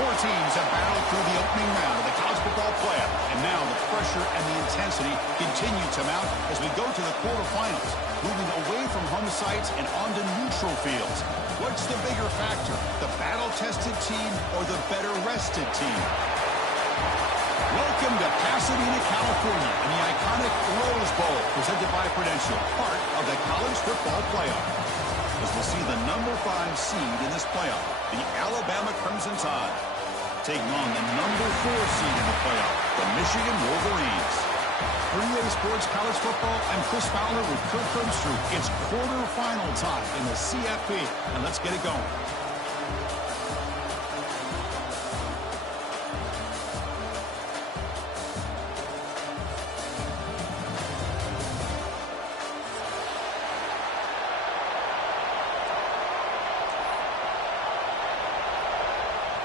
Four teams have battled through the opening round of the college football playoff, and now the pressure and the intensity continue to mount as we go to the quarterfinals, moving away from home sites and onto neutral fields. What's the bigger factor, the battle-tested team or the better-rested team? Welcome to Pasadena, California, and the iconic Rose Bowl, presented by Prudential, part of the college football playoff. As we'll see the number 5 seed in this playoff, the Alabama Crimson Tide, taking on the number 4 seed in the playoff, the Michigan Wolverines. For EA Sports College Football, I'm Chris Fowler with Kirk Herbstreit. It's quarterfinal time in the CFP, and let's get it going.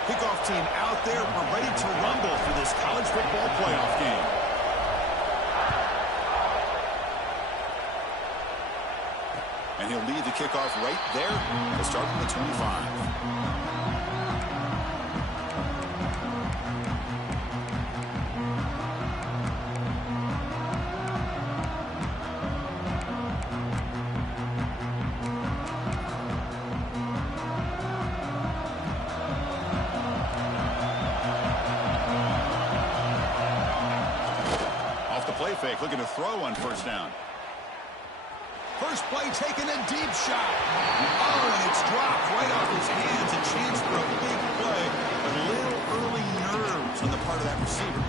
Kickoff team out there. We're ready to rumble for this college football playoff game. And he'll lead the kickoff right there. He'll start from the 25. Fake, looking to throw on first down. First play taken, a deep shot. Oh, and it's dropped right off his hands. A chance for a big play, but a little early nerves on the part of that receiver.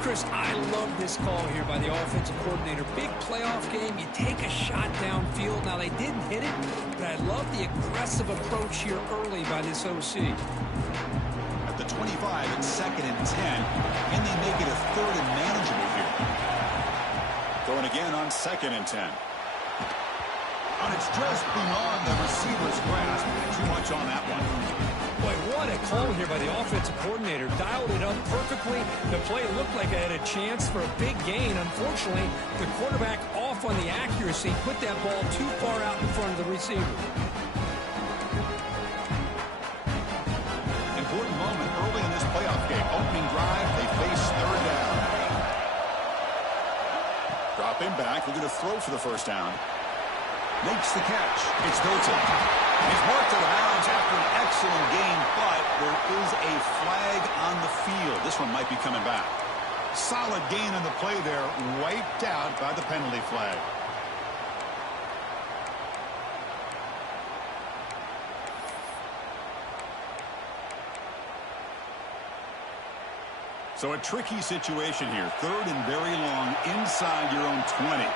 Chris, I love this call here by the offensive coordinator. Big playoff game. You take a shot downfield. Now, they didn't hit it, but I love the aggressive approach here early by this OC. At the 25, it's 2nd and 10, and they make it a 3rd and manageable here. Going again on 2nd and 10. And it's just beyond the receiver's grasp. Too much on that one. Boy, what a call here by the offensive coordinator. Dialed it up perfectly. The play looked like it had a chance for a big gain. Unfortunately, the quarterback off on the accuracy, put that ball too far out in front of the receiver. Important moment early in this playoff game. Opening drive, they face 3rd down. Drop him back. We're going to throw for the first down. Makes the catch. It's Hilton. He's marked out of bounds after an excellent game, but there is a flag on the field. This one might be coming back. Solid gain on the play there, wiped out by the penalty flag. So a tricky situation here. 3rd and very long inside your own 20.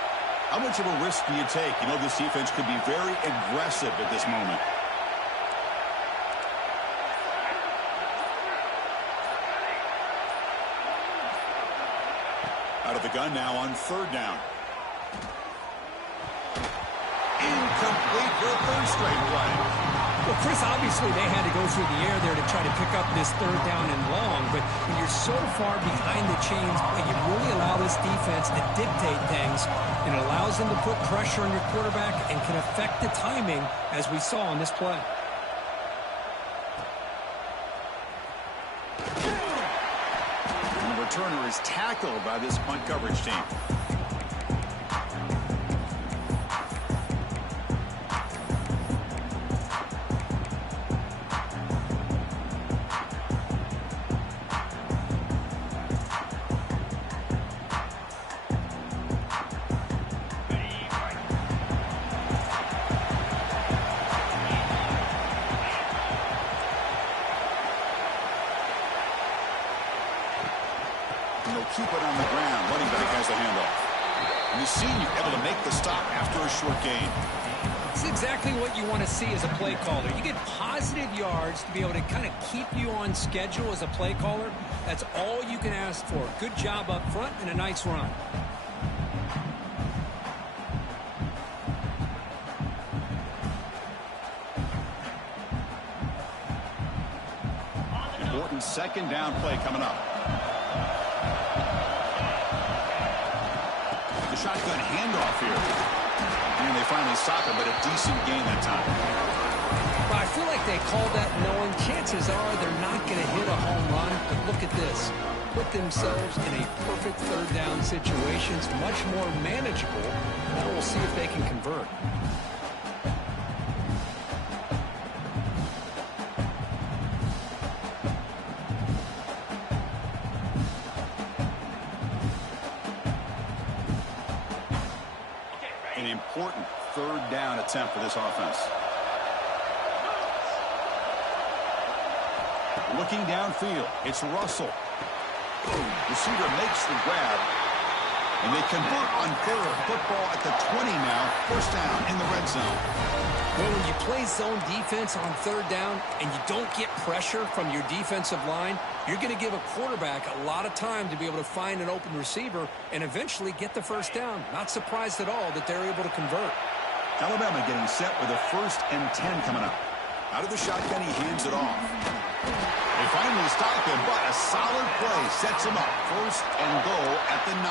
How much of a risk do you take? You know, this defense could be very aggressive at this moment. Out of the gun now on 3rd down. Incomplete for a 3rd straight play. Well, Chris, obviously they had to go through the air there to try to pick up this 3rd down and long, but when you're so far behind the chains, you really allow this defense to dictate things, and it allows them to put pressure on your quarterback and can affect the timing, as we saw on this play. And the returner is tackled by this punt coverage team. Keep it on the ground. Running back has the handoff. And the senior able to make the stop after a short gain. It's exactly what you want to see as a play caller. You get positive yards to be able to kind of keep you on schedule as a play caller. That's all you can ask for. Good job up front and a nice run. Important 2nd down play coming up. Shotgun handoff here. And they finally stop it, but a decent gain that time. I feel like they called that knowing chances are they're not going to hit a home run. But look at this. Put themselves in a perfect third down situation. It's much more manageable. Now we'll see if they can convert. An important third down attempt for this offense. Looking downfield, it's Russell. Receiver makes the grab, and they convert on third. Football at the 20 now, first down in the red zone. Well, when you play zone defense on third down and you don't get pressure from your defensive line, you're going to give a quarterback a lot of time to be able to find an open receiver and eventually get the first down. Not surprised at all that they're able to convert. Alabama getting set with a 1st and 10 coming up. Out of the shotgun, he hands it off. They finally stop him, but a solid play sets him up. 1st and goal at the 9.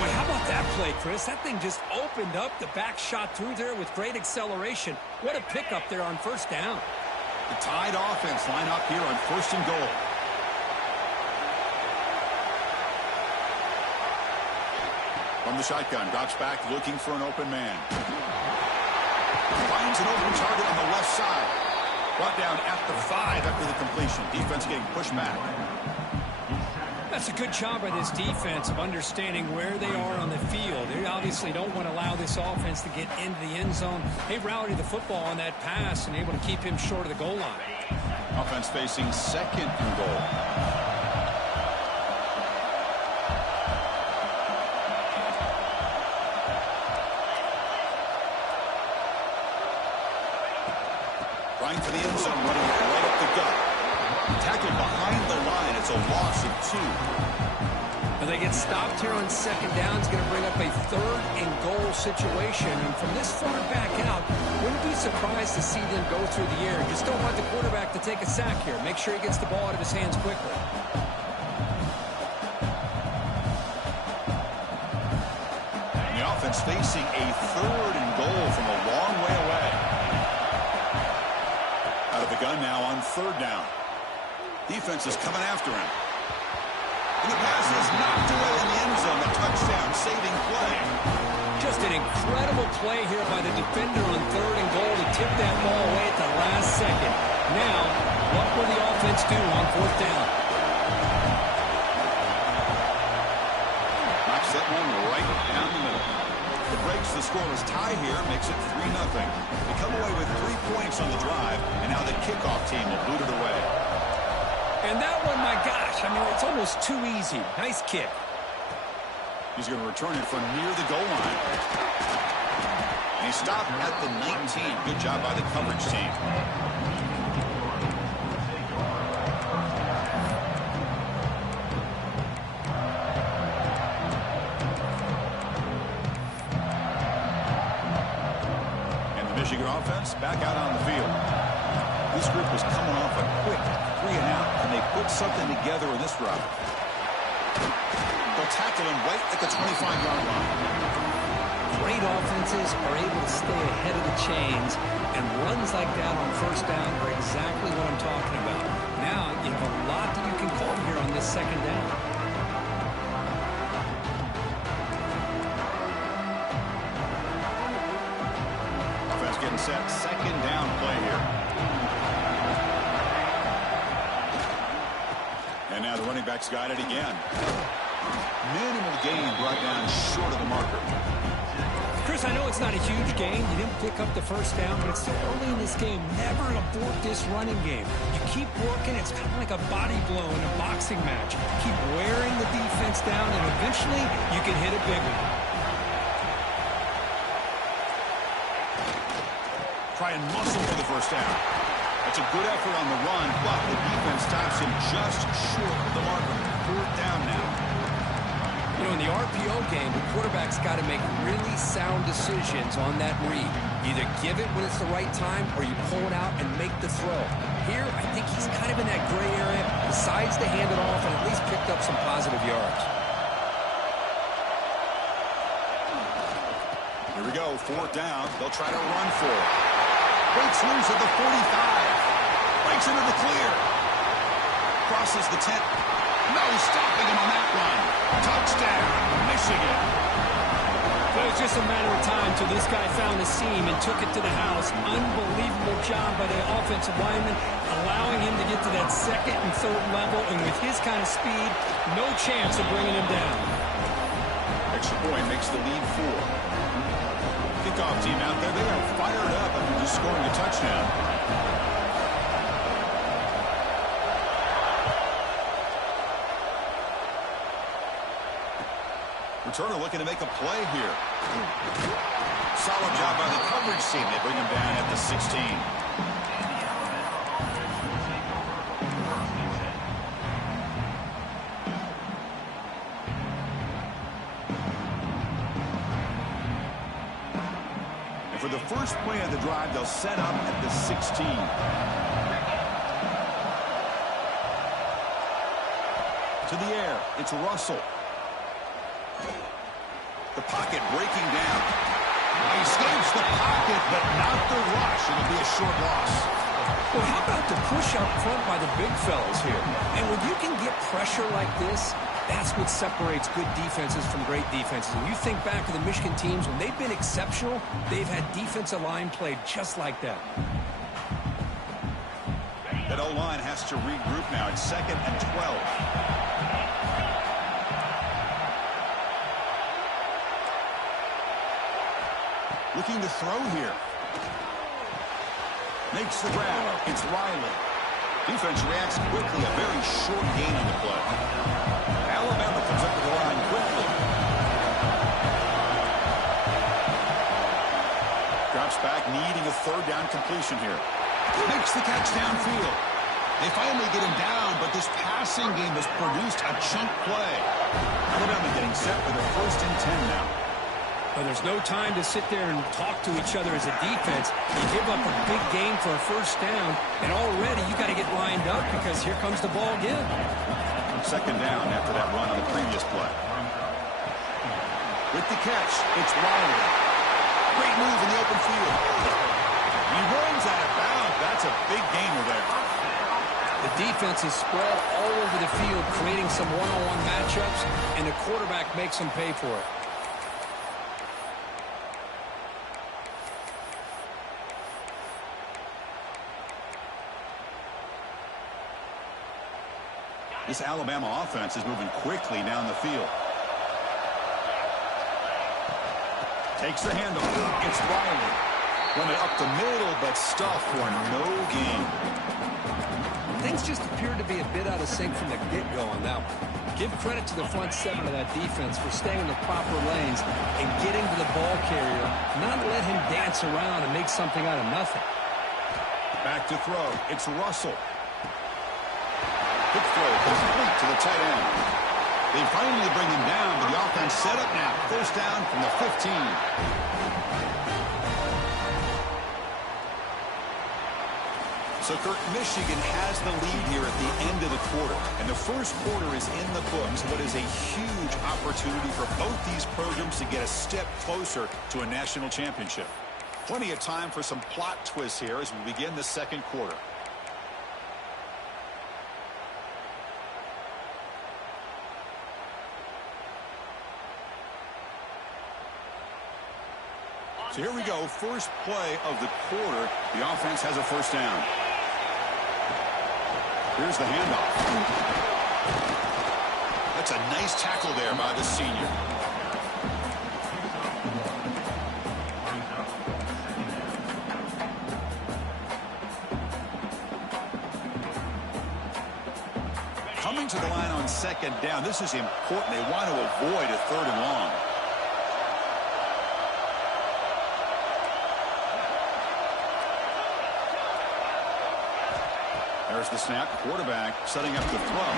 Boy, how about that play, Chris? That thing just opened up. The back shot through there with great acceleration. What a pickup there on first down. The Tide offense line up here on 1st and goal. From the shotgun, drops back looking for an open man. Finds an open target on the left side. Brought down at the 5 after the completion. Defense getting pushed back. That's a good job by this defense of understanding where they are on the field. They obviously don't want to allow this offense to get into the end zone. They rallied the football on that pass and able to keep him short of the goal line. Offense facing 2nd and goal. Trying for the end zone, running it right up the gut. Tackled behind the line. It's a loss of 2. Well, they get stopped here on 2nd down. It's going to bring up a 3rd and goal situation. And from this far back out, wouldn't be surprised to see them go through the air. Just don't want the quarterback to take a sack here. Make sure he gets the ball out of his hands quickly. And the offense facing a 3rd and goal from a long way away. Out of the gun now on 3rd down. Defense is coming after him. And the pass is knocked away in the end zone. A touchdown-saving play. Just an incredible play here by the defender on 3rd and goal to tip that ball away at the last second. Now, what will the offense do on 4th down? Knocks that one right down the middle. It breaks the scoreless tie here, makes it 3-0. They come away with 3 points on the drive, and now the kickoff team will boot it away. And that one, my gosh, I mean, it's almost too easy. Nice kick. He's going to return it from near the goal line. And he stopped at the 19. Good job by the coverage team. And the Michigan offense back out on the field. This group was coming off a quick 3-and-out, and they put something together in this route. They'll tackle him right at the 25-yard line. Great offenses are able to stay ahead of the chains, and runs like that on 1st down are exactly what I'm talking about. Now, you have a lot that you can call here on this 2nd down. Offense getting set. 2nd down play here. And now the running back's got it again. Minimal gain brought down short of the marker. Chris, I know it's not a huge gain. You didn't pick up the 1st down, but it's still early in this game. Never abort this running game. You keep working. It's kind of like a body blow in a boxing match. Keep wearing the defense down, and eventually you can hit a big one. Try and muscle for the 1st down. That's a good effort on the run, but the defense stops him just short of the marker. 4th down now. You know, in the RPO game, the quarterback's got to make really sound decisions on that read. Either give it when it's the right time, or you pull it out and make the throw. Here, I think he's kind of in that gray area, decides to hand it off and at least picked up some positive yards. Here we go, 4th down. They'll try to run for it. Breaks loose at the 45. Breaks into the clear. Crosses the 10. No stopping him on that one. Touchdown, Michigan. It was just a matter of time till this guy found a seam and took it to the house. Unbelievable job by the offensive lineman, allowing him to get to that second and third level. And with his kind of speed, no chance of bringing him down. Extra point makes the lead 4. Kickoff team out there, they are fired up after just scoring a touchdown. Returner looking to make a play here. Solid job by the coverage team. They bring him down at the 16. And for the first play of the drive, they'll set up at the 16. To the air, it's Russell. The pocket breaking down. He escapes the pocket, but not the rush. It'll be a short loss. Well, how about the push up front by the big fellas here? And when you can get pressure like this, that's what separates good defenses from great defenses. And you think back to the Michigan teams, when they've been exceptional, they've had defensive line played just like that. That O-line has to regroup now. It's 2nd and 12. Looking to throw here. Makes the grab. It's Riley. Defense reacts quickly. A very short gain on the play. Alabama comes up to the line quickly. Drops back, needing a 3rd down completion here. Makes the catch downfield. They finally get him down, but this passing game has produced a chunk play. Alabama getting set for the 1st and 10 now. But there's no time to sit there and talk to each other as a defense. You give up a big game for a 1st down, and already you got to get lined up because here comes the ball again. 2nd down after that run on the previous play. With the catch, it's Riley. Great move in the open field. He runs out of bounds. That's a big gainer there. The defense is spread all over the field, creating some one-on-one matchups, and the quarterback makes them pay for it. This Alabama offense is moving quickly down the field. Takes the handle. It's Riley. Run it up the middle, but stuff for no gain. Things just appeared to be a bit out of sync from the get-go on that one. Give credit to the front 7 of that defense for staying in the proper lanes and getting to the ball carrier, not let him dance around and make something out of nothing. Back to throw. It's Russell. Quick throw complete to the tight end. They finally bring him down, but the offense set up now. 1st down from the 15. So, Kirk, Michigan has the lead here at the end of the quarter. And the 1st quarter is in the books. What is a huge opportunity for both these programs to get a step closer to a national championship. Plenty of time for some plot twists here as we begin the 2nd quarter. So here we go, 1st play of the quarter. The offense has a 1st down. Here's the handoff. That's a nice tackle there by the senior. Coming to the line on 2nd down. This is important. They want to avoid a 3rd and long. There's the snap. Quarterback setting up the throw.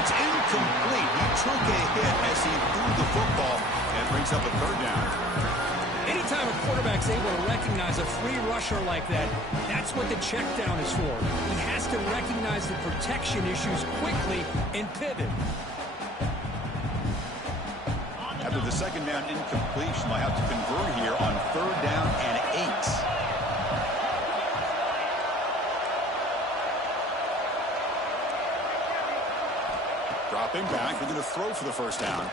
It's incomplete. He took a hit as he threw the football and brings up a 3rd down. Anytime a quarterback's able to recognize a free rusher like that, that's what the check down is for. He has to recognize the protection issues quickly and pivot. After the 2nd down incompletion, they'll have to convert here on 3rd down and 8. Dropping back, they're going to throw for the first down.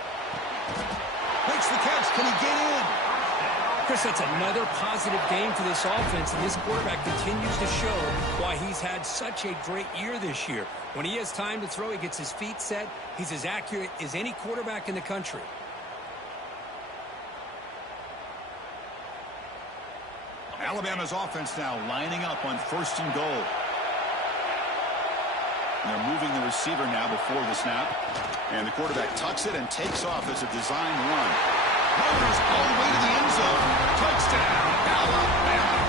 Makes the catch. Can he get in? Chris, that's another positive game for this offense, and this quarterback continues to show why he's had such a great year this year. When he has time to throw, he gets his feet set. He's as accurate as any quarterback in the country. Alabama's offense now lining up on 1st and goal. And they're moving the receiver now before the snap. And the quarterback tucks it and takes off as a design run. Runs all the way to the end zone. Touchdown, Alabama.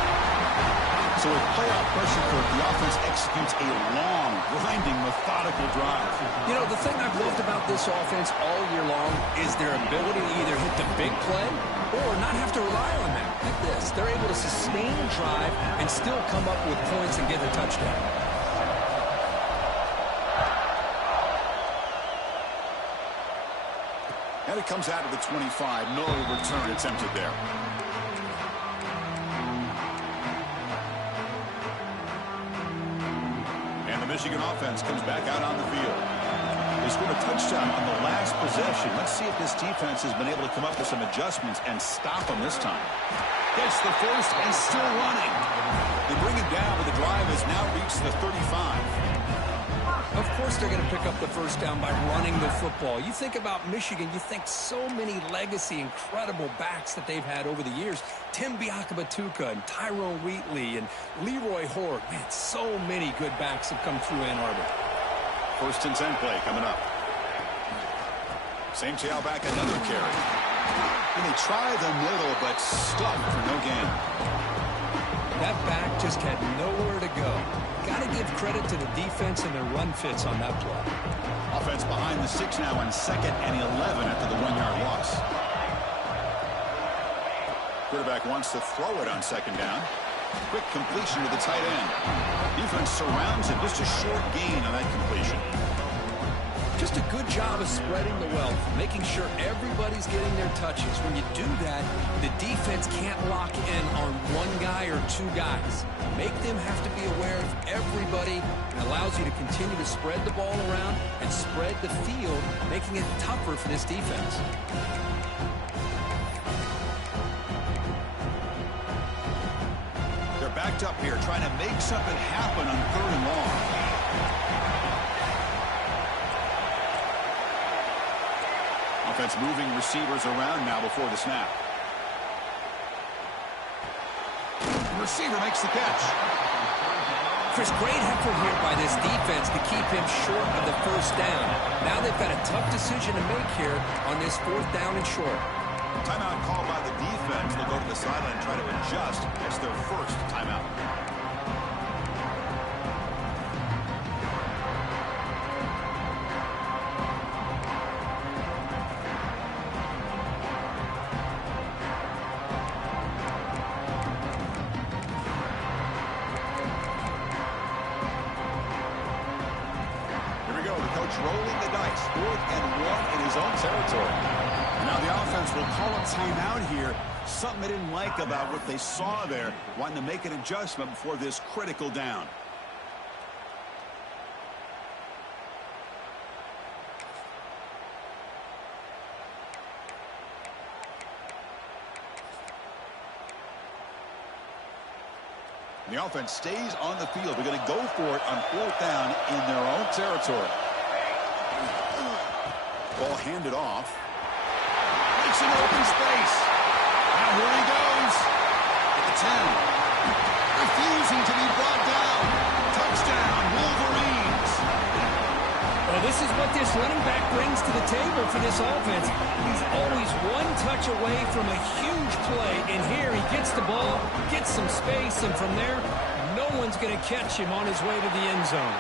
So with playoff pressure, the offense executes a long, grinding, methodical drive. You know, the thing I've loved about this offense all year long is their ability to either hit the big play or not have to rely on that. Like this. They're able to sustain a drive and still come up with points and get a touchdown. And it comes out of the 25. No return attempted there. And the Michigan offense comes back out on the field. They scored a touchdown on the last possession. Let's see if this defense has been able to come up with some adjustments and stop them this time. Gets the first and still running. They bring it down, but the drive has now reached the 35. Of course they're going to pick up the first down by running the football. You think about Michigan, you think so many legacy, incredible backs that they've had over the years. Tim Biakabatuka and Tyrone Wheatley and Leroy Horde. Man, so many good backs have come through Ann Arbor. 1st and 10 play coming up. Same tailback, another carry. And they try the middle, but stuck for no gain. That back just had nowhere to go. Got to give credit to the defense and their run fits on that play. Offense behind the 6 now on 2nd and 11 after the 1-yard loss. Quarterback wants to throw it on 2nd down. Quick completion to the tight end. Defense surrounds him. Just a short gain on that completion. Just a good job of spreading the wealth, making sure everybody's getting their touches. When you do that, the defense can't lock in on one guy or 2 guys. Make them have to be aware of everybody. It allows you to continue to spread the ball around and spread the field, making it tougher for this defense. They're backed up here, trying to make something happen on 3rd and long. Offense moving receivers around now before the snap. The receiver makes the catch. Chris, great effort here by this defense to keep him short of the first down. Now they've got a tough decision to make here on this 4th down and short. Timeout called by the defense. They'll go to the sideline and try to adjust. It's their first timeout. Rolling the dice, 4th and 1 in his own territory. Now the offense will call a timeout here. Something they didn't like about what they saw there, wanting to make an adjustment before this critical down. The offense stays on the field. They're going to go for it on 4th down in their own territory. Ball handed off. Makes an open space. Now here he goes. At the 10. Refusing to be brought down. Touchdown, Wolverines. Well, this is what this running back brings to the table for this offense. He's always one touch away from a huge play. And here he gets the ball, gets some space, and from there, no one's going to catch him on his way to the end zone.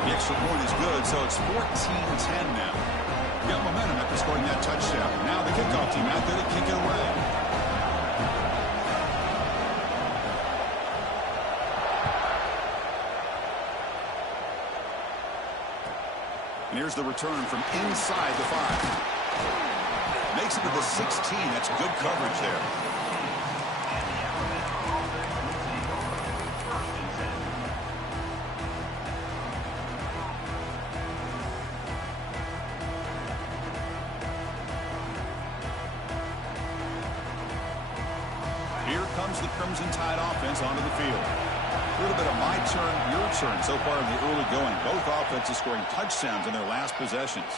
The extra point is good, so it's 14-10 now. Got momentum after scoring that touchdown. Now the kickoff team out there to kick it away. And here's the return from inside the 5. Makes it to the 16. That's good coverage there. comes the Crimson Tide offense onto the field. A little bit of my turn, your turn so far in the early going. Both offenses scoring touchdowns in their last possessions.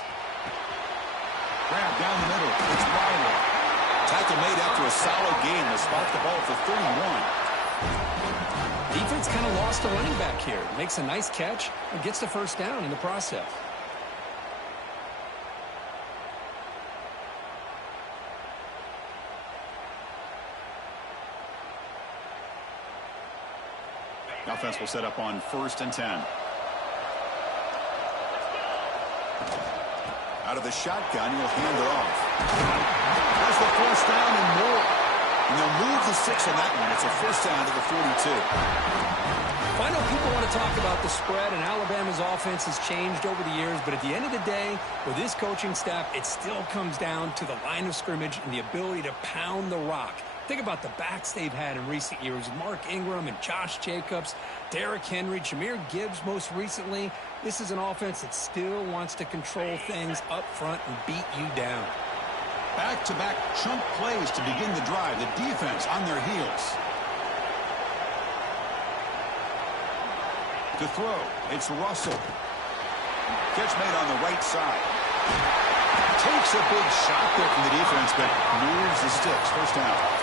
Grab down the middle. It's Riley. Tackle made after a solid gain. They spot the ball for 31. Defense kind of lost a running back here. Makes a nice catch and gets the first down in the process. Offense will set up on 1st and 10. Out of the shotgun, he'll hand it off. There's the first down and more. And they'll move the 6 on that one. It's a first down to the 42. I know people want to talk about the spread, and Alabama's offense has changed over the years, but at the end of the day, with this coaching staff, it still comes down to the line of scrimmage and the ability to pound the rock. Think about the backs they've had in recent years. Mark Ingram and Josh Jacobs, Derrick Henry, Jahmyr Gibbs most recently. This is an offense that still wants to control things up front and beat you down. Back-to-back chunk plays to begin the drive. The defense on their heels. To throw, it's Russell. Catch made on the right side. Takes a big shot there from the defense, but moves the sticks. First down.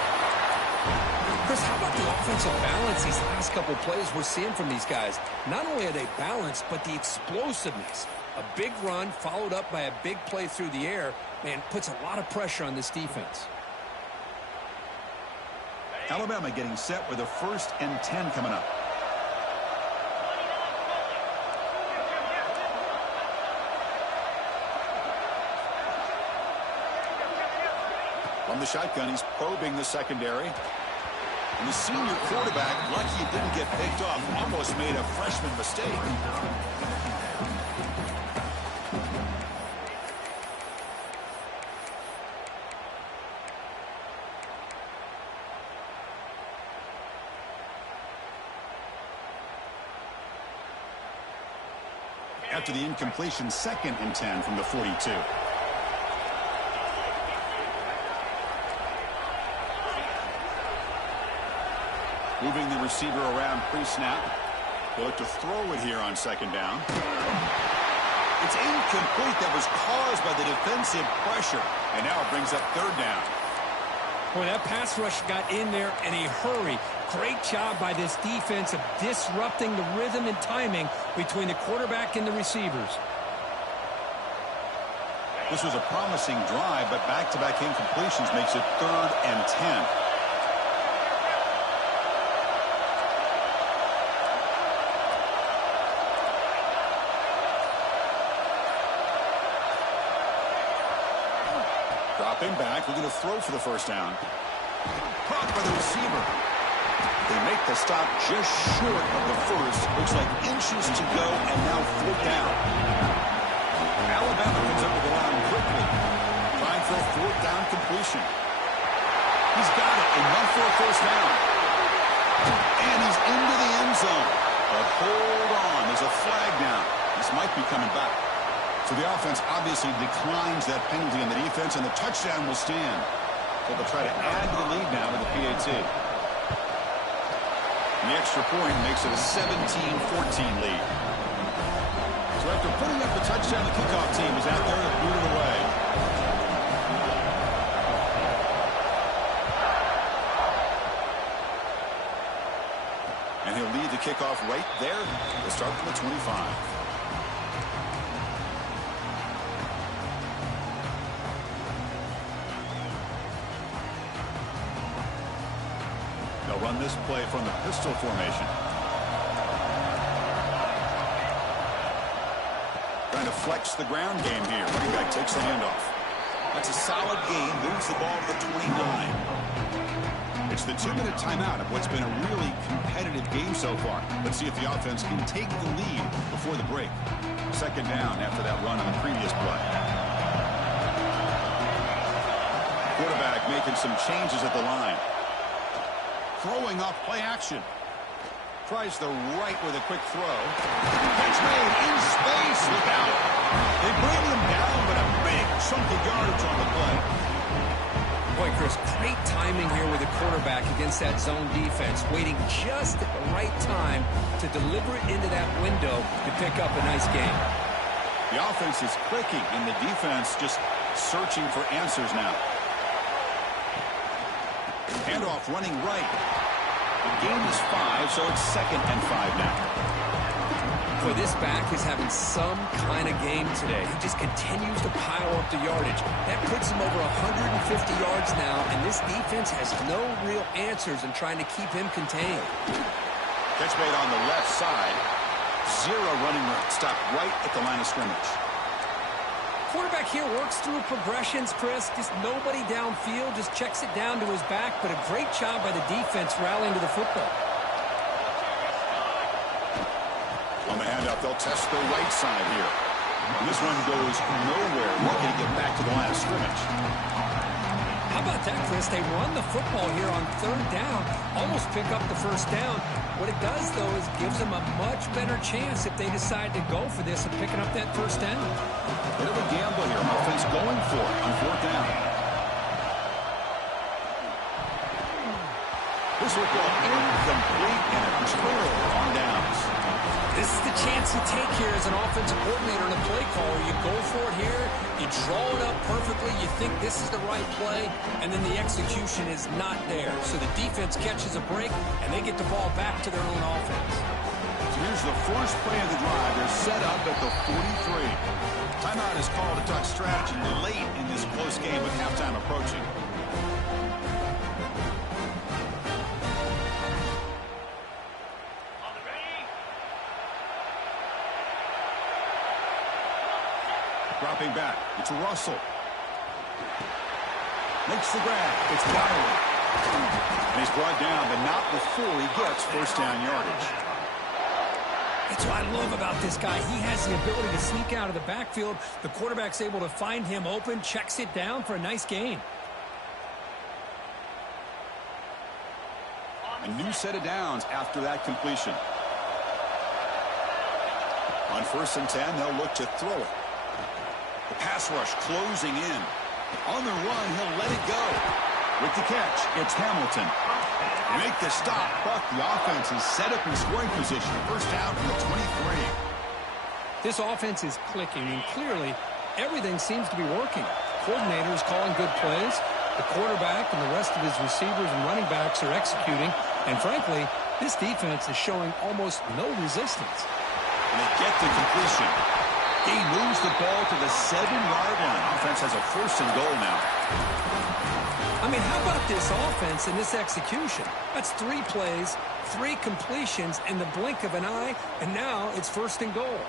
Chris, how about the offensive balance these last couple plays we're seeing from these guys? Not only are they balanced, but the explosiveness. A big run followed up by a big play through the air, man, puts a lot of pressure on this defense. Alabama getting set with a 1st and 10 coming up. From the shotgun, he's probing the secondary. And the senior quarterback, lucky he didn't get picked off, almost made a freshman mistake. After the incompletion, 2nd and 10 from the 42. Moving the receiver around pre-snap. They'll look to throw it here on 2nd down. It's incomplete. That was caused by the defensive pressure. And now it brings up 3rd down. Boy, that pass rush got in there in a hurry. Great job by this defense of disrupting the rhythm and timing between the quarterback and the receivers. This was a promising drive, but back-to-back incompletions makes it 3rd and 10. Dropping back, we're going to throw for the first down. Caught by the receiver. They make the stop just short of the first. Looks like inches to go, and now 4th down. Alabama comes up with the line quickly. Trying for a 4th down completion. He's got it, enough for a first down. And he's into the end zone. But hold on, there's a flag down. This might be coming back. So the offense obviously declines that penalty on the defense, and the touchdown will stand. So they'll try to add to the lead now with the PAT. And the extra point makes it a 17-14 lead. So after putting up the touchdown, the kickoff team is out there to boot it away. And he'll lead the kickoff right there. They'll start from the 25. They'll run this play from the pistol formation. Trying to flex the ground game here. Running back takes the handoff. That's a solid gain. Moves the ball to the 29. It's the 2-minute timeout of what's been a really competitive game so far. Let's see if the offense can take the lead before the break. 2nd down after that run on the previous play. Quarterback making some changes at the line. Throwing off play action. Tries the right with a quick throw. Catch made in space without. They bring him down, but a big chunk of yardage on the play. Boy, Chris, Chris, great timing here with the quarterback against that zone defense, waiting just at the right time to deliver it into that window to pick up a nice gain. The offense is clicking, and the defense just searching for answers now. Handoff running right. The gain is 5, so it's 2nd and 5 now. Boy, this back is having some kind of game today. He just continues to pile up the yardage. That puts him over 150 yards now, and this defense has no real answers in trying to keep him contained. Catch made on the left side. 0 running room. Stopped right at the line of scrimmage. Quarterback here works through progressions, Chris. Just nobody downfield, just checks it down to his back, but a great job by the defense rallying to the football. On the handoff, they'll test the right side here. And this one goes nowhere. Looking to get back to the line of scrimmage. How about that, Chris? They run the football here on 3rd down, almost pick up the 1st down. What it does, though, is gives them a much better chance if they decide to go for this and picking up that 1st down. Bit of a gamble here. Offense going for it on 4th down. This will go incomplete and a turnover on downs. This is the chance you take here as an offensive coordinator and a play caller. You go for it here, you draw it up perfectly, you think this is the right play, and then the execution is not there. So the defense catches a break, and they get the ball back to their own offense. So here's the first play of the drive. They're set up at the 43. Timeout is called to talk strategy late in this close game with halftime approaching. Dropping back. It's Russell. Makes the grab. It's Wiley. And he's brought down, but not before he gets 1st down yardage. That's what I love about this guy. He has the ability to sneak out of the backfield. The quarterback's able to find him open, checks it down for a nice gain. A new set of downs after that completion. On 1st and 10, they'll look to throw it. The pass rush closing in. On the run, he'll let it go. With the catch, it's Hamilton. Make the stop, but the offense is set up in scoring position. 1st down from the 23. This offense is clicking, and clearly everything seems to be working. Coordinator is calling good plays. The quarterback and the rest of his receivers and running backs are executing. And frankly, this defense is showing almost no resistance. And they get the completion. He moves the ball to the 7-yard line. Offense has a 1st and goal now. I mean, how about this offense and this execution? That's 3 plays, 3 completions in the blink of an eye, and now it's 1st and goal.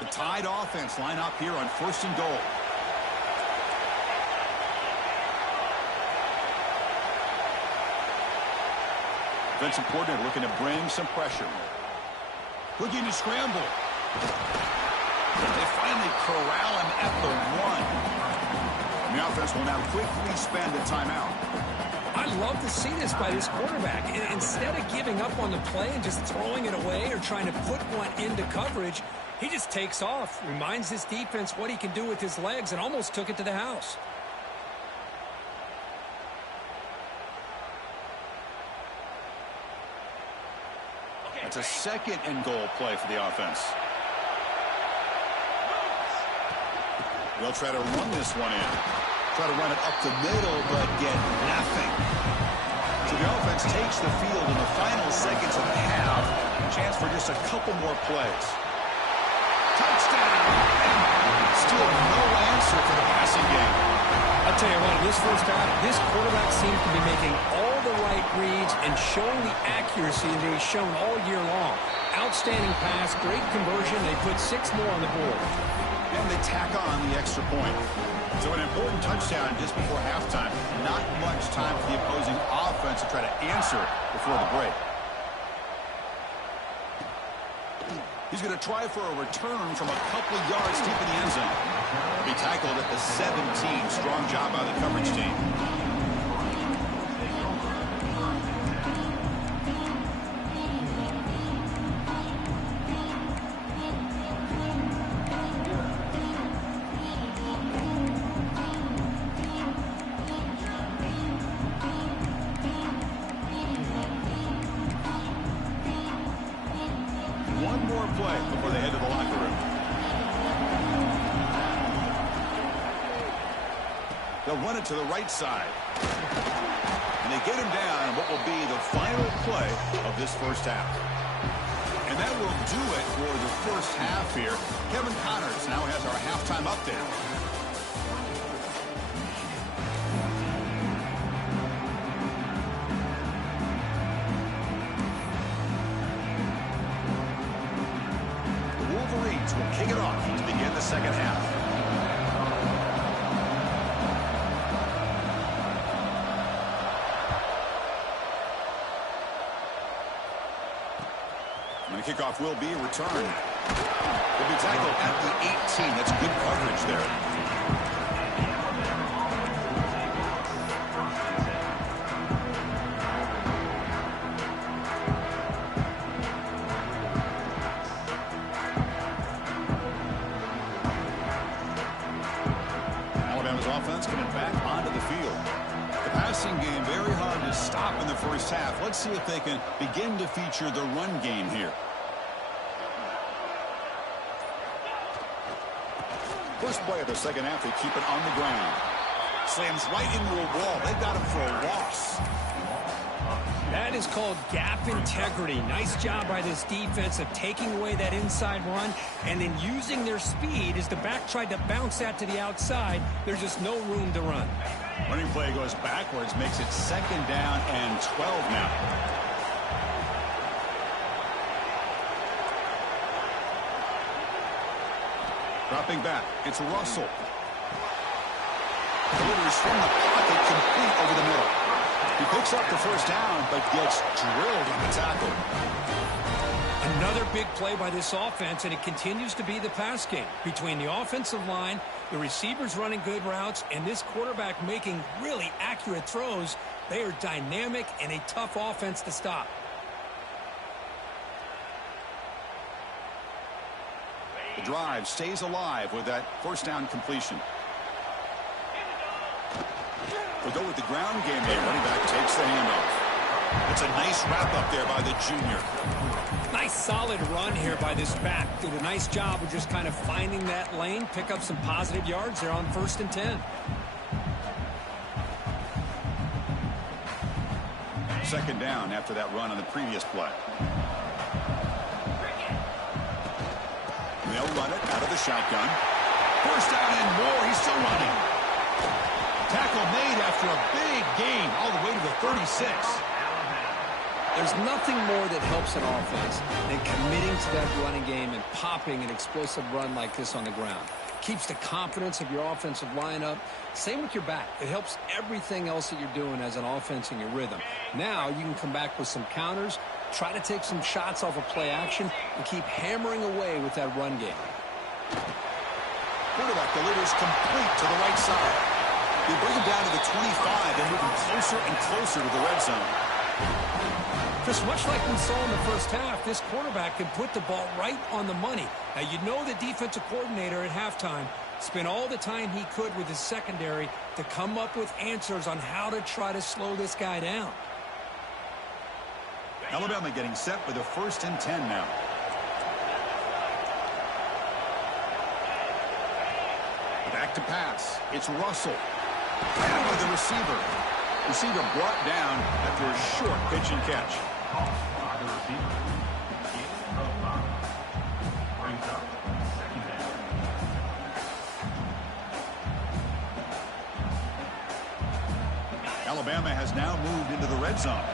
The tied offense line up here on 1st and goal. Defensive coordinator looking to bring some pressure. Looking to scramble. They finally corral him at the 1. And the offense will now quickly spend a timeout. I love to see this by this quarterback. Instead of giving up on the play and just throwing it away or trying to put one into coverage, he just takes off, reminds this defense what he can do with his legs, and almost took it to the house. It's a 2nd and goal play for the offense. They'll try to run this one in. Try to run it up the middle, but get nothing. So the offense takes the field in the final seconds of the half. Chance for just a couple more plays. Touchdown! And still no answer for the passing game. I'll tell you what, in this 1st half, this quarterback seems to be making all the right reads and showing the accuracy that he's shown all year long. Outstanding pass, great conversion. They put 6 more on the board. And they tack on the extra point. So an important touchdown just before halftime. Not much time for the opposing offense to try to answer before the break. He's going to try for a return from a couple of yards deep in the end zone. He tackled at the 17. Strong job by the coverage team. one more play before they head to the locker room. They'll run it to the right side. And they get him down in what will be the final play of this first half. And that will do it for the first half here. Kevin Connors now has our halftime update. The Wolverines will kick it off to begin the second half. Kickoff will be returned. Will be tackled at the 18. That's good coverage there. Alabama's offense coming back onto the field. The passing game very hard to stop in the first half. Let's see if they can begin to feature the run game here. First play of the second half, they keep it on the ground. Slams right into a wall. They've got him for a loss. That is called gap integrity. Nice job by this defense of taking away that inside run and then using their speed as the back tried to bounce that to the outside. There's just no room to run. Running play goes backwards, makes it second down and 12 now. Dropping back, it's Russell. Delivers from the pocket, complete over the middle. He picks up the first down, but gets drilled on the tackle. Another big play by this offense, and it continues to be the pass game. Between the offensive line, the receivers running good routes, and this quarterback making really accurate throws, they are dynamic and a tough offense to stop. The drive stays alive with that first down completion. We'll go with the ground game here. Running back takes the handoff. It's a nice wrap up there by the junior. Nice solid run here by this back. Did a nice job of just kind of finding that lane, pick up some positive yards there on 1st and 10. Second down after that run on the previous play. They'll run it out of the shotgun. First down and more. He's still running. Tackle made after a big gain all the way to the 36. There's nothing more that helps an offense than committing to that running game and popping an explosive run like this on the ground. Keeps the confidence of your offensive lineup. Same with your back. It helps everything else that you're doing as an offense in your rhythm. Now you can come back with some counters, try to take some shots off of play action, and keep hammering away with that run game. Quarterback delivers complete to the right side. They bring him down to the 25 and moving closer and closer to the red zone. Just much like we saw in the first half, this quarterback can put the ball right on the money. Now, you know the defensive coordinator at halftime spent all the time he could with his secondary to come up with answers on how to try to slow this guy down. Alabama getting set with a 1st and 10 now. Back to pass. It's Russell. Down by the receiver. Receiver brought down after a short pitch and catch. Alabama has now moved into the red zone.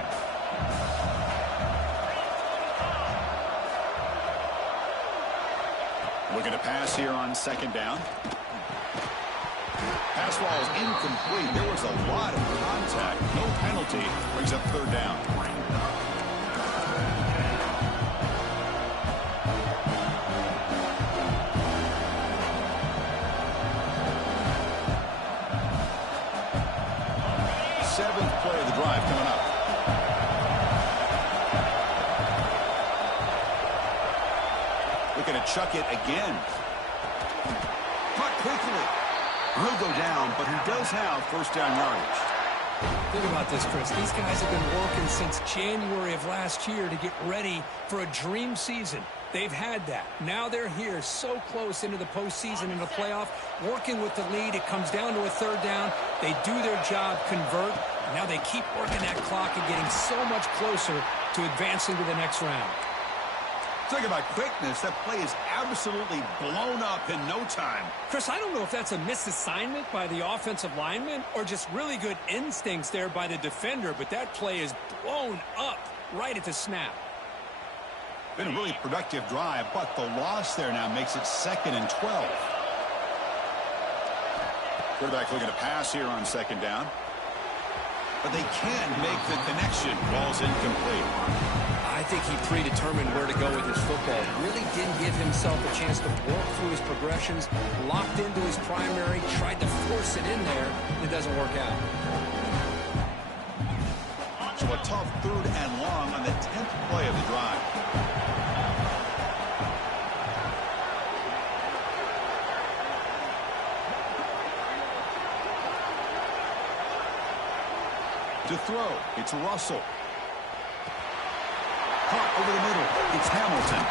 Looking to pass here on 2nd down. Pass ball is incomplete. There was a lot of contact. No penalty. Brings up 3rd down. Seventh play of the drive coming up. Looking to chuck it again. Caught quickly. He'll go down, but he does have 1st down yardage. Think about this, Chris. These guys have been working since January of last year to get ready for a dream season. They've had that. Now they're here so close into the postseason and the playoff, working with the lead. It comes down to a third down. They do their job, convert. Now they keep working that clock and getting so much closer to advancing to the next round. Talking about quickness, that play is absolutely blown up in no time. Chris, I don't know if that's a misassignment by the offensive lineman or just really good instincts there by the defender, but that play is blown up right at the snap. Been a really productive drive, but the loss there now makes it 2nd and 12. Quarterback looking to pass here on 2nd down. But they can't make the connection. Ball's incomplete. I think he predetermined where to go with his football. Really didn't give himself a chance to work through his progressions. Locked into his primary, tried to force it in there. It doesn't work out. So a tough 3rd and long on the 10th play of the drive. To throw, it's Russell. Caught over the middle, it's Hamilton.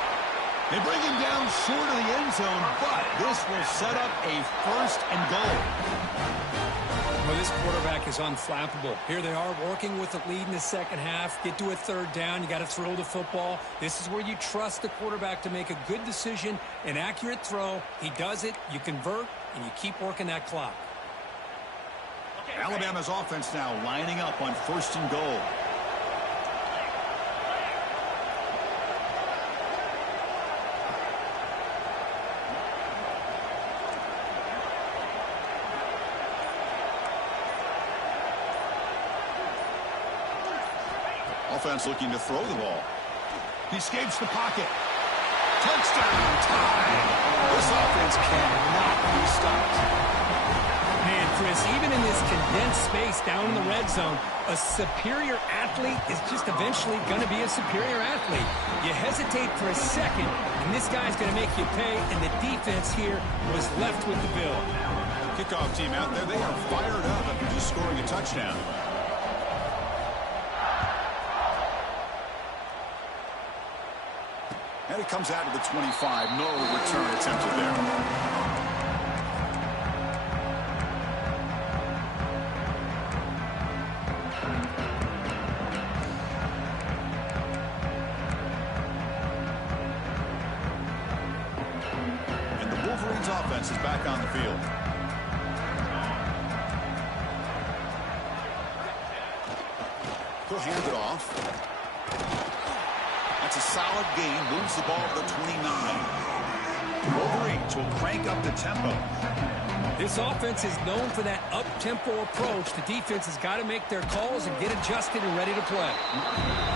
They bring him down short of the end zone, but this will set up a 1st and goal. Well, this quarterback is unflappable. Here they are working with the lead in the second half. Get to a 3rd down, you got to throw the football. This is where you trust the quarterback to make a good decision, an accurate throw. He does it, you convert, and you keep working that clock. Alabama's offense now lining up on 1st and goal. Offense looking to throw the ball. He escapes the pocket. Touchdown time. This offense cannot be stopped. Man, Chris, even in this condensed space down in the red zone, a superior athlete is just eventually going to be a superior athlete. You hesitate for a second, and this guy's going to make you pay, and the defense here was left with the bill. Kickoff team out there, they are fired up after just scoring a touchdown. And it comes out to the 25. No return attempted there. Offense is back on the field. He'll hand it off. That's a solid gain. Moves the ball to the 29. Wolverines will crank up the tempo. This offense is known for that up-tempo approach. The defense has got to make their calls and get adjusted and ready to play.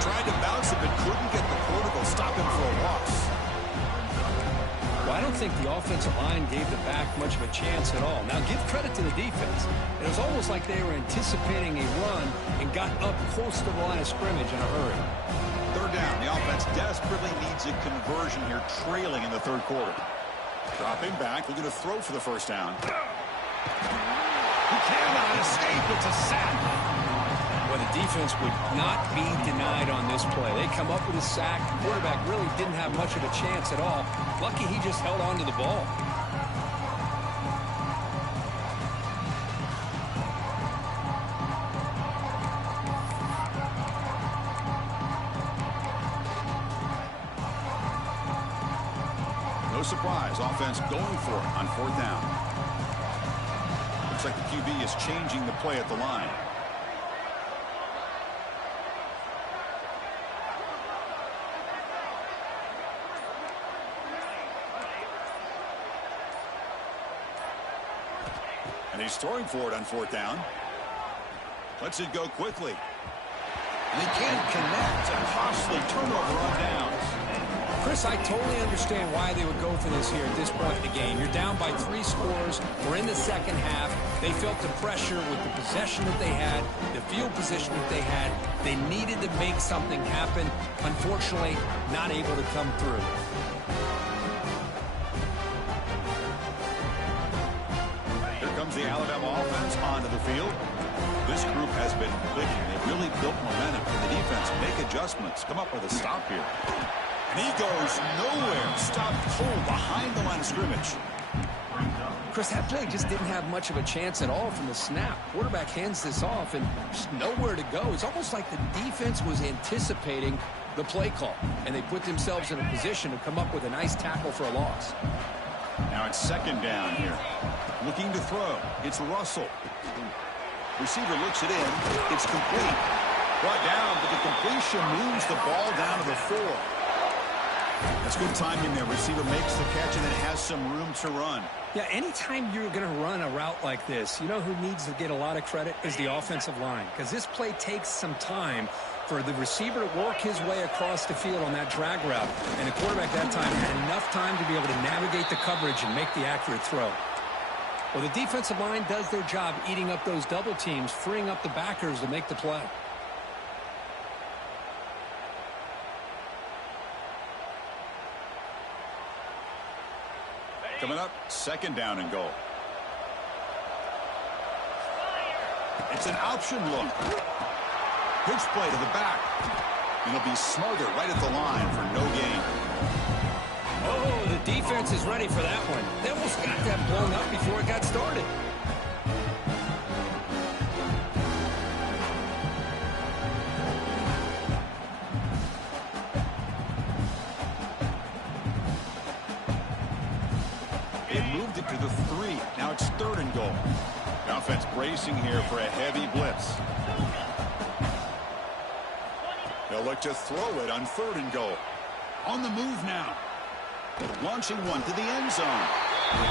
Tried to bounce it, but couldn't get the quarterback. Stop him for a loss. Well, I don't think the offensive line gave the back much of a chance at all. Now, give credit to the defense. It was almost like they were anticipating a run and got up close to the line of scrimmage in a hurry. 3rd down. The offense desperately needs a conversion here, trailing in the 3rd quarter. Dropping back, looking to throw for the 1st down. He cannot escape. It's a sack. Well, the defense would not be denied on this play. They come up with a sack. The quarterback really didn't have much of a chance at all. Lucky he just held on to the ball. No surprise. Offense going for it on 4th down. Looks like the QB is changing the play at the line. And he's throwing for it on 4th down. Lets it go quickly. And he can't connect. A costly turnover on downs. Chris, I totally understand why they would go for this here at this point in the game. You're down by 3 scores. We're in the second half. They felt the pressure with the possession that they had, the field position that they had. They needed to make something happen. Unfortunately, not able to come through. The Alabama offense onto the field. This group has been clicking. They've really built momentum. And the defense make adjustments. Come up with a stop here. And he goes nowhere. Stopped cold behind the line of scrimmage. Chris, that play just didn't have much of a chance at all from the snap. Quarterback hands this off and just nowhere to go. It's almost like the defense was anticipating the play call, and they put themselves in a position to come up with a nice tackle for a loss. Now it's second down here. Looking to throw. It's Russell. Receiver looks it in. It's complete. Brought down, but the completion moves the ball down to the 4. That's good timing there. Receiver makes the catch and then has some room to run. Yeah, anytime you're going to run a route like this, you know who needs to get a lot of credit is the offensive line, because this play takes some time for the receiver to work his way across the field on that drag route. And the quarterback that time had enough time to be able to navigate the coverage and make the accurate throw. Well, the defensive line does their job eating up those double teams, freeing up the backers to make the play. Coming up, second down and goal. It's an option look. Pitch play to the back. And it'll be smothered right at the line for no gain. Oh, the defense is ready for that one. They almost got that blown up before it got started. They moved it to the 3. Now it's third and goal. The offense bracing here for a heavy blitz. They'll look to throw it on third and goal. On the move now. Launching one to the end zone.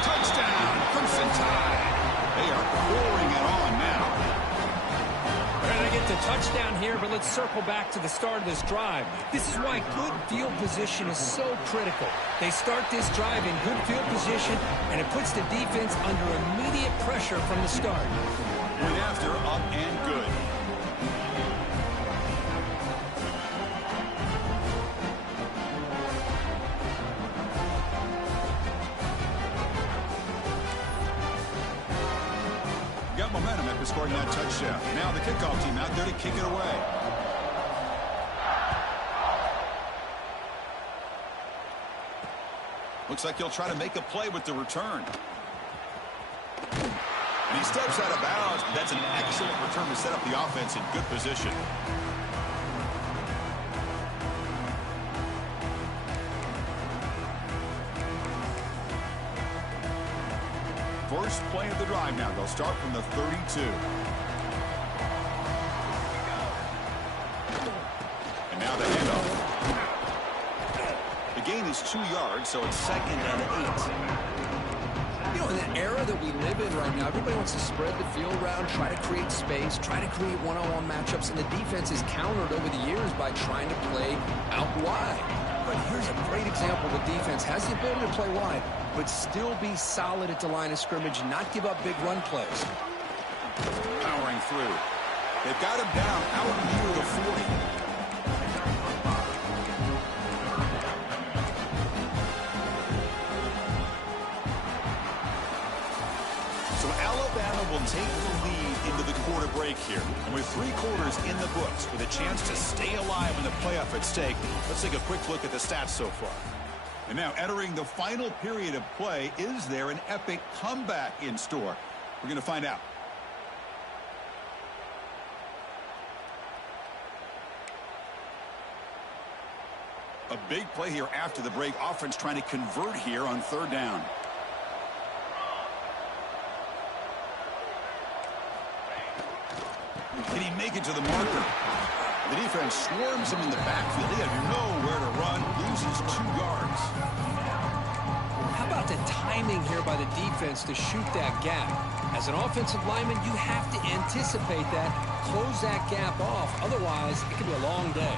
Touchdown, Crimson Tide. They are pouring it on now. They're going to get the touchdown here, but let's circle back to the start of this drive. This is why good field position is so critical. They start this drive in good field position, and it puts the defense under immediate pressure from the start. Went after, up and good. Got momentum after scoring that touchdown. Now the kickoff team out there to kick it away. Looks like he'll try to make a play with the return. And he steps out of bounds. That's an excellent return to set up the offense in good position. First play of the drive now. They'll start from the 32. And now the handoff. The gain is 2 yards, so it's second and 8. You know, in the era that we live in right now, everybody wants to spread the field around, try to create space, try to create one-on-one matchups, and the defense is countered over the years by trying to play out wide. But here's a great example. The defense has the ability to play wide, but still be solid at the line of scrimmage and not give up big run plays. Powering through. They've got him down out near the 40. So Alabama will take the lead into the quarter break here. And with 3 quarters in the books, with a chance to stay alive in the playoff at stake, let's take a quick look at the stats so far. And now entering the final period of play, is there an epic comeback in store? We're going to find out. A big play here after the break. Offense trying to convert here on third down. Can he make it to the marker? The defense swarms him in the backfield. He had nowhere to run, loses 2 yards. How about the timing here by the defense to shoot that gap? As an offensive lineman, you have to anticipate that, close that gap off. Otherwise, it could be a long day.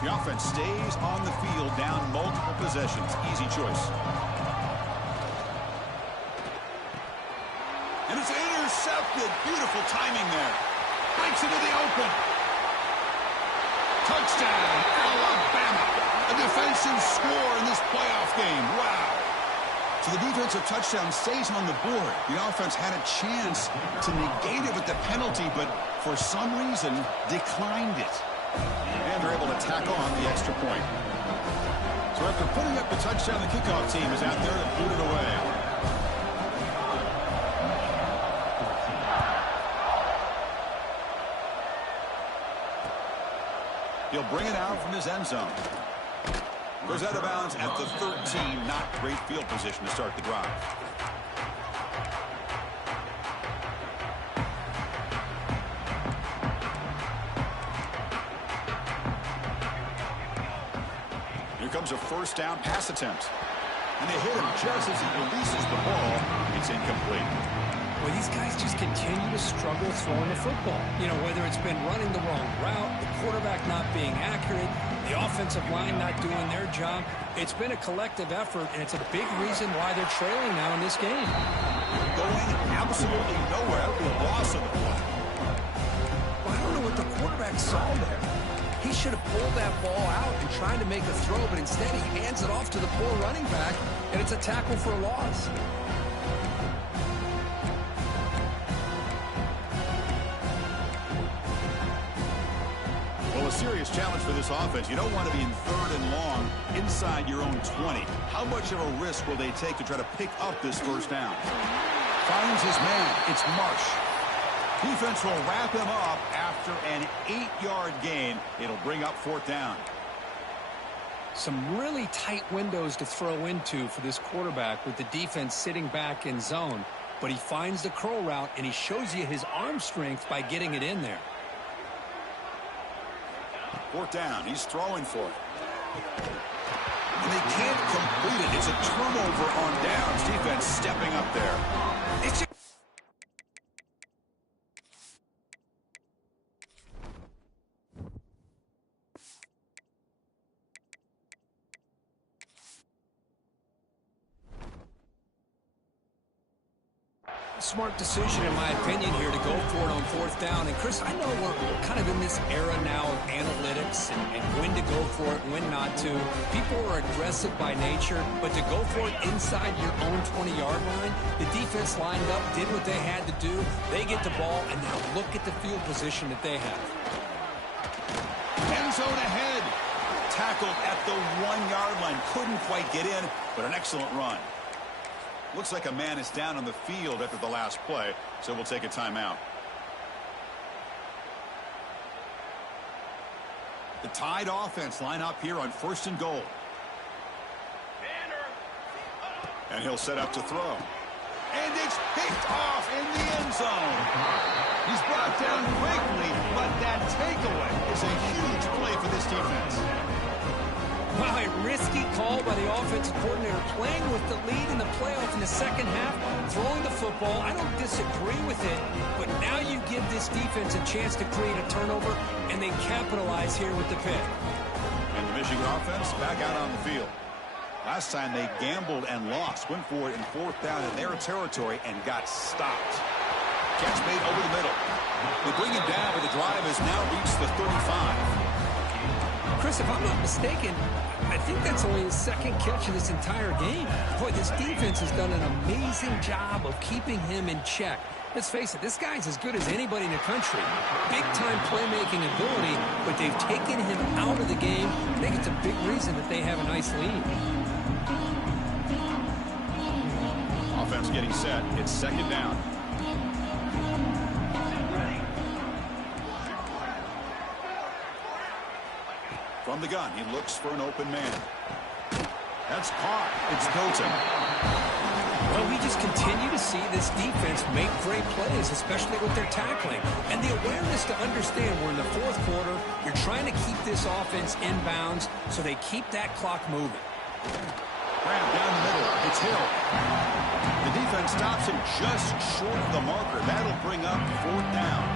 The offense stays on the field, down multiple possessions. Easy choice. And it's intercepted. Beautiful timing there. Breaks into the open. Touchdown, Alabama. A defensive score in this playoff game. Wow. So the defensive touchdown stays on the board. The offense had a chance to negate it with the penalty, but for some reason declined it. And they're able to tack on the extra point. So after putting up the touchdown, the kickoff team is out there to boot it away. He'll bring it out from his end zone. Goes out of bounds at the 13. Not great field position to start the drive. Here comes a first down pass attempt. And they hit him just as he releases the ball. It's incomplete. Well, these guys just continue to struggle throwing the football. You know, whether it's been running the wrong route, the quarterback not being accurate, the offensive line not doing their job. It's been a collective effort, and it's a big reason why they're trailing now in this game. Going absolutely nowhere. The loss of the play. Well, I don't know what the quarterback saw there. He should have pulled that ball out and tried to make a throw, but instead he hands it off to the poor running back, and it's a tackle for a loss. Well, a serious challenge for this offense. You don't want to be in 3rd and long inside your own 20. How much of a risk will they take to try to pick up this first down? Finds his man. It's Marsh. Defense will wrap him up after an 8-yard gain. It'll bring up 4th down. Some really tight windows to throw into for this quarterback with the defense sitting back in zone. But he finds the curl route, and he shows you his arm strength by getting it in there. 4th down. He's throwing for it. And they can't complete it. It's a turnover on downs. Defense stepping up there. It's just smart decision, in my opinion, here to go for it on 4th down. And, Chris, I know we're kind of in this era now of analytics and when to go for it, when not to. People are aggressive by nature, but to go for it inside your own 20-yard line, the defense lined up, did what they had to do. They get the ball, and now look at the field position that they have. End zone ahead. Tackled at the 1-yard line. Couldn't quite get in, but an excellent run. Looks like a man is down on the field after the last play, so we'll take a timeout. The Tide offense line up here on 1st and goal. And he'll set up to throw. And it's picked off in the end zone. He's brought down quickly, but that takeaway is a huge play for this defense. Wow, a risky call by the offensive coordinator, playing with the lead in the playoff in the second half, throwing the football. I don't disagree with it, but now you give this defense a chance to create a turnover, and they capitalize here with the pick. And the Michigan offense back out on the field. Last time they gambled and lost, went for it in 4th down in their territory and got stopped. Catch made over the middle. They bring him down, but the drive has now reached the 35. Chris, if I'm not mistaken, I think that's only his 2nd catch of this entire game. Boy, this defense has done an amazing job of keeping him in check. Let's face it, this guy's as good as anybody in the country. Big-time playmaking ability, but they've taken him out of the game. I think it's a big reason that they have a nice lead. Offense getting set. It's 2nd down. From the gun, he looks for an open man. That's caught. It's Hilton. Well, we just continue to see this defense make great plays, especially with their tackling. And the awareness to understand we're in the 4th quarter, you're trying to keep this offense in bounds so they keep that clock moving. Graham down the middle. It's Hill. The defense stops him just short of the marker. That'll bring up 4th down.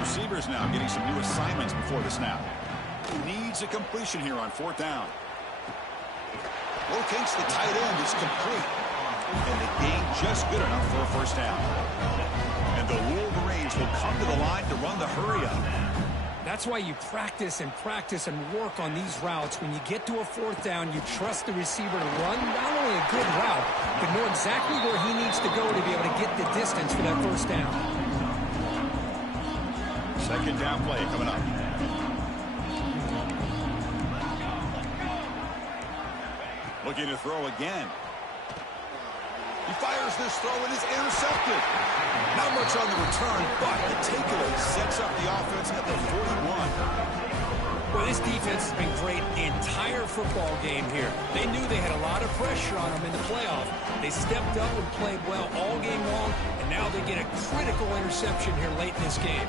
Receivers now getting some new assignments before the snap. Needs a completion here on 4th down. Locates the tight end. It's complete. And the gain just good enough for a first down. And the Wolverines will come to the line to run the hurry up. That's why you practice and work on these routes. When you get to a 4th down, you trust the receiver to run not only a good route, but know exactly where he needs to go to be able to get the distance for that first down. 2nd down play coming up. Looking to throw again. He fires this throw and is intercepted. Not much on the return, but the takeaway sets up the offense at the 41. Well, this defense has been great the entire football game here. They knew they had a lot of pressure on them in the playoff. They stepped up and played well all game long, and now they get a critical interception here late in this game.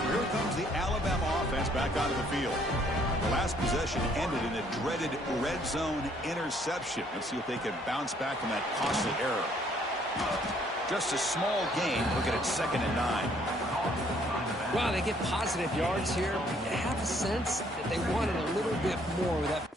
So here comes the Alabama offense back onto the field. The last possession ended in a dreaded red zone interception. Let's see if they can bounce back from that costly error. Just a small gain. Look at it, 2nd and 9. Wow, they get positive yards here. You have a sense that they wanted a little bit more with that.